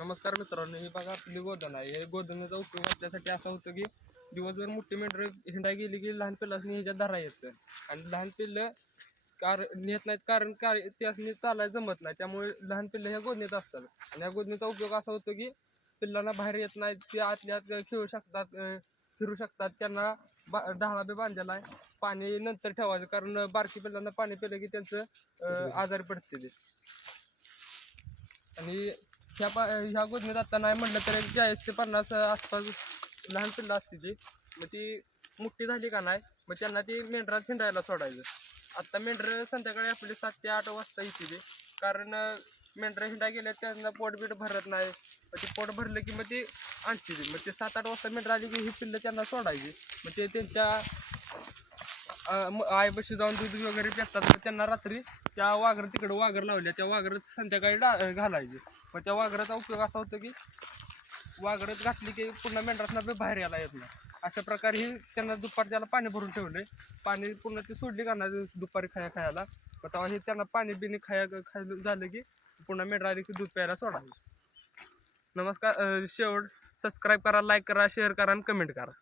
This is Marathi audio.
नमस्कार मित्रांनो, हे बघा आपली गोधन आहे. हे गोधनाचा उपयोग आपल्यासाठी असा होतो की दिवसभर मोठी मेंढरं हिंडा गेली की लहान पिल्लासनी ह्याच्यात धरा येतं आणि लहान पिल्लं नेत नाहीत, कारण त्यासनी चालायला जमत नाही. त्यामुळे लहान पिल्लं ह्या गोधनीत असतात आणि ह्या गोधनीचा उपयोग असा होतो की पिल्लांना बाहेर येत नाहीत, ते आतल्या आत खेळू शकतात, फिरू शकतात. त्यांना ढाळा बी बांधलेला आहे. पाणी नंतर ठेवायचं, कारण बारकी पिल्लांना पाणी पिलं की त्यांचं आजारी पडते ते. आणि ह्या गोधनीत आता नाही म्हटलं तर 40 ते 50 आसपास लहान पिल्लं असते ती. मग ती मोठी झाली का नाही, मग त्यांना ती मेंढरात हिंडायला सोडायचं. आत्ता मेंढरं संध्याकाळी आपली 7 ते 8 वाजता येते ते, कारण मेंढरं हिंडा गेल्या त्यांना पोटबीट भरत नाही. मग ते पोट भरलं की मग ते आणते ती. मग ते 7-8 वाजता मेंढरं आली की ही पिल्लं त्यांना सोडायची. मग ते त्यांच्या आईपाशी जाऊन दूध वगैरे पितात. तर त्यांना रात्री त्या तिकडं वाघर लावल्या, त्या वाघरात संध्याकाळी घालायचे. मग त्या वाघराचा उपयोग असा होतो की वाघरात घातली की पुन्हा मेंढरासना बाहेर यायला येत नाही. अशा प्रकारे ही त्यांना दुपारी त्याला पाणी भरून ठेवले. पाणी पुन्हा ती सोडली का नाही दुपारी खायला, मग तेव्हा हे त्यांना पाणी बिणी खायला झालं की पुन्हा मेंढरा आली की दूध प्यायला सोडायचं. नमस्कार. सबस्क्राईब करा, लाईक करा, शेअर करा आणि कमेंट करा.